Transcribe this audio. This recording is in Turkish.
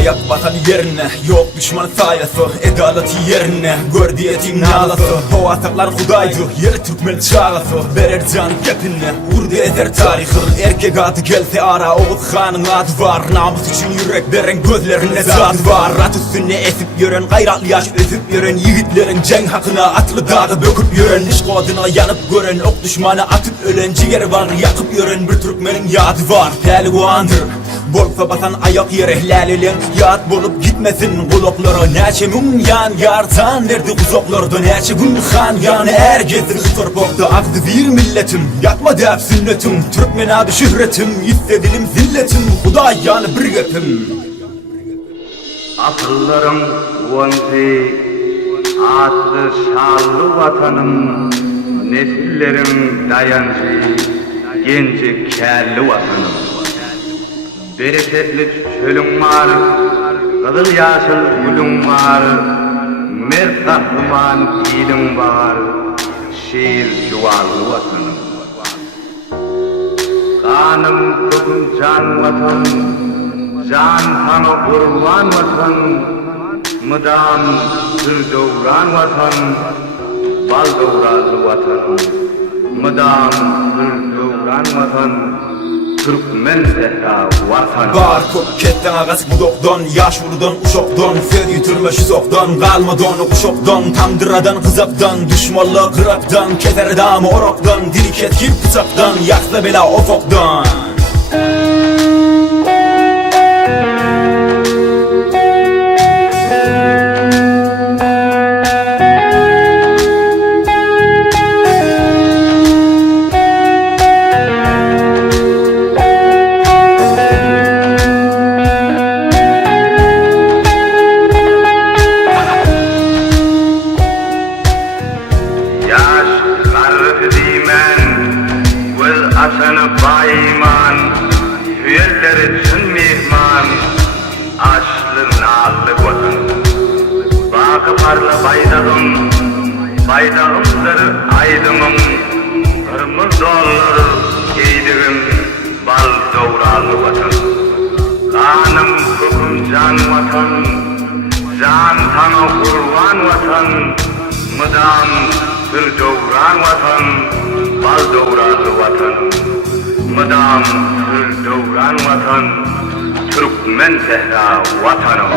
ayak batan yerine, yok düşman sayası, edaleti yerine, gör diyetim nalası. O ataklar Hudaydı, yer Türkmen çağası, verir can kepinle, vurdu ezer tarihı. Erkek adı gelse ara, Oğuz Han'ın adı var. Namus için yürek veren gözlerine zat var. At üstüne esip yören, gayratlı yaş özüp yören, yiğitlerin cenk hakkına atlı dağı böküp yören, iş koduna yanıp gören, ok düşmana atıp ölen, ciğer var yakıp yören bir Türkmenin yadı var. Peliguandır, bolsa basan ayak yere, lalilen yat bolup gitmesin kulakları. Neçe gün yan yardan verdi uzaklarda, neçe gün han yanı er gezdirdi torpakta. Akdı bir milletim, yatmadı hep sünnetim, Türkmen adı şöhretim, istedilim zilletim, Huday yanı bir gepim. Akıllarım vanzi, adlı şanlı vatanım, nesillerim dayancı, genci kelli vatanım. Bereketli çölüm var, kızıl yaşıl gülüm var, mert kahraman yiğidim var, şiir juvarlı vatanım. Kanım kızım can vatan, can tanı kurban vatan, mıdam sır doğuran vatan, bal doğralı vatanım. Mıdam sır doğuran vatan, Türkmen zehra vatan. Var kop ketten ağası budokdan, yaş vurudan uşakdan, söz yitirme şizoktan, kalmadan okuşoktan, tamdıradan kızaktan, düşmanla kıraktan, keser damı oraktan, dili ketkip bıçaktan, yaksa bela ofoktan. Asanı bayman, hüyelleri için mihman, aşlı nallı vatan. Bakı parla baydağım, baydağımdır aydımım, kırmızı olur giydiğim bal doğralı vatan. Kanım kokum can vatan, can tanı kurban vatan, mıdam sır doğuran vatan, bal doğralı vatan. Mıdam sır doğuran vatan, Türkmen zehra vatanım.